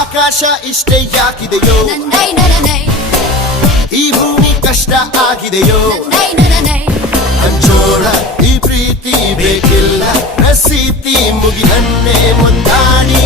ಆಕಾಶ ಇಷ್ಟೇ ಯಾಕಿದೆಯೋ, ಈ ಭೂಮಿ ಕಷ್ಟ ಆಗಿದೆಯೋ, ಹಂಚೋಳ ಈ ಪ್ರೀತಿ ಬೇಕಿಲ್ಲ, ರಸೀತಿ ಮುಗಿದನ್ನೇ ಮುಂದಾಡಿ